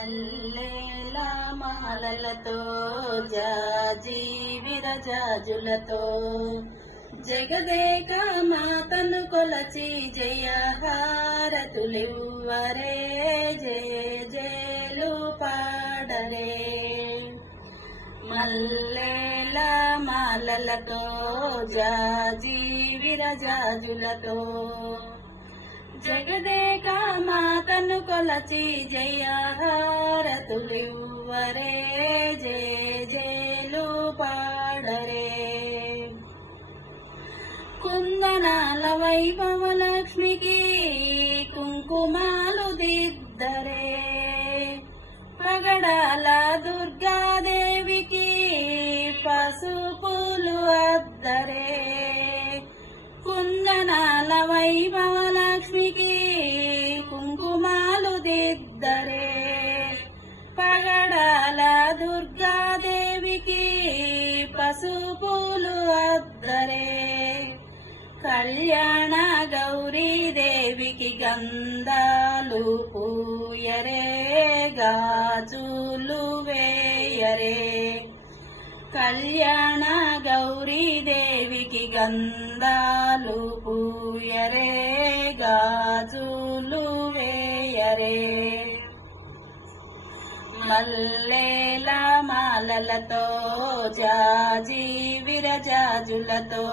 మల్లెల మాలలతో జాజి విరజాజులతో జగదేక మాతను కొలచి జయహారతులివ్వరే జయ జయలు పాడరే. మల్లెల మాలలతో జాజి విరజాజులతో జగదేక మాతను కొలచి జయహారతులివ్వరే జయ జయలు పాడరే. కుందనాల వైభవ లక్ష్మికి కుంకుమాలు దిద్దరే. పగడాల దుర్గాదేవికి పసుపులు అద్దరే. కుందనాల వైభవ లక్ష్మికి కుంకుమాలు దిద్దరే. పగడాల దుర్గాదేవికి పసుపులు అద్దరే. కళ్యాణ గౌరీదేవికి గంధాలు పూయరే గాజులు వేయరే. కళ్యాణ గౌరీదేవికి గంధాలు పూయరే గాజులు వేయరే. మల్లెల మాలలతో జాజి విరజాజులతో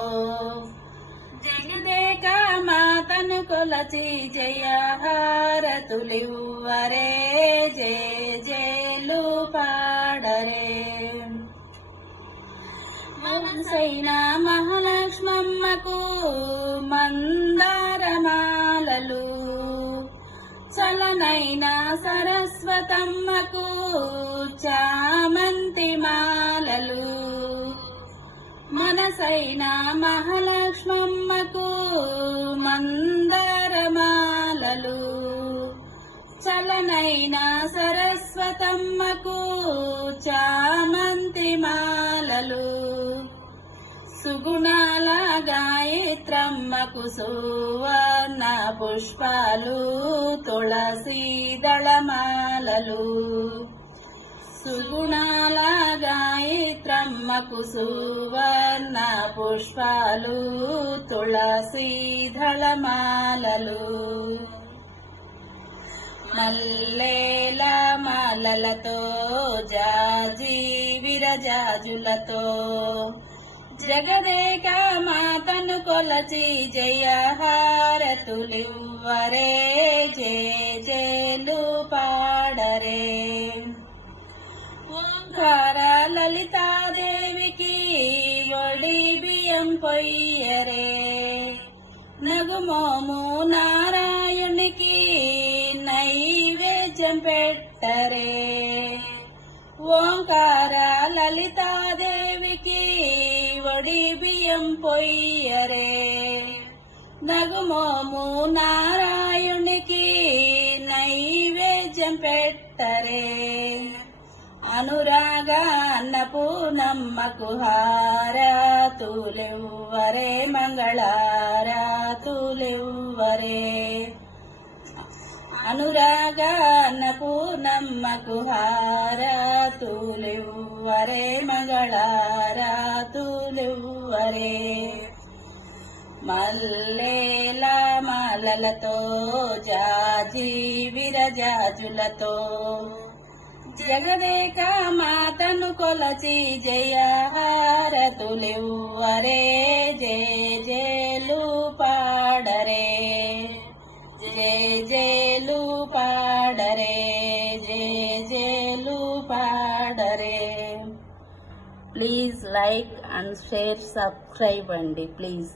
జగదేక మాతను కొలచి జయహారతులివ్వరే జయ జయలు పాడరే. మనసైన మహాలక్ష్మమ్మకు మందారమాలలు చలనైన సరస్వతమ్మకు చామంతి మాలలు. మనసైన మహాలక్ష్మమ్మకు మందారమాలలు చలనైన సరస్వతమ్మకు చామంతి మాలలు. సుగుణాల గాయత్రమ్మకు సువర్ణ పుష్పాలు తులసి దళమాలలు. సుగుణాల గాయత్రమ్మకు సువర్ణ పుష్పాలు తులసి దళమాలలు. మల్లెల మాలలతో జాజి విరజాజులతో జగదేక మాతను కొలచి జయహారతులివ్వరే జయ జయలు పాడరే. ఓంకార లలితాదేవికి వడి బియ్యం పొయ్యరే. నగుమోము నారాయణునికి నైవేద్యం పెట్టరే. ఓంకార లలితాదేవికి వడి బియ్యం పొయ్యరే. నగుమోము నారాయణునికి నైవేద్యం పెట్టరే. అనురాగ అన్నపూర్ణమ్మకు హారతులివ్వరే మంగళారతులివ్వరే. అనురాగ అన్నపూర్ణమ్మకు హారతులివ్వరే మంగళారతులివ్వరే. మల్లెల మాలలతో జాజి విరజాజులతో జగదేక మాతను కొలచి జయహారతులివ్వరే జయ జయలు పాడరే జయ జయలు పాడరే జయ జయలు పాడరే. Please like and share subscribe అండి ప్లీజ్.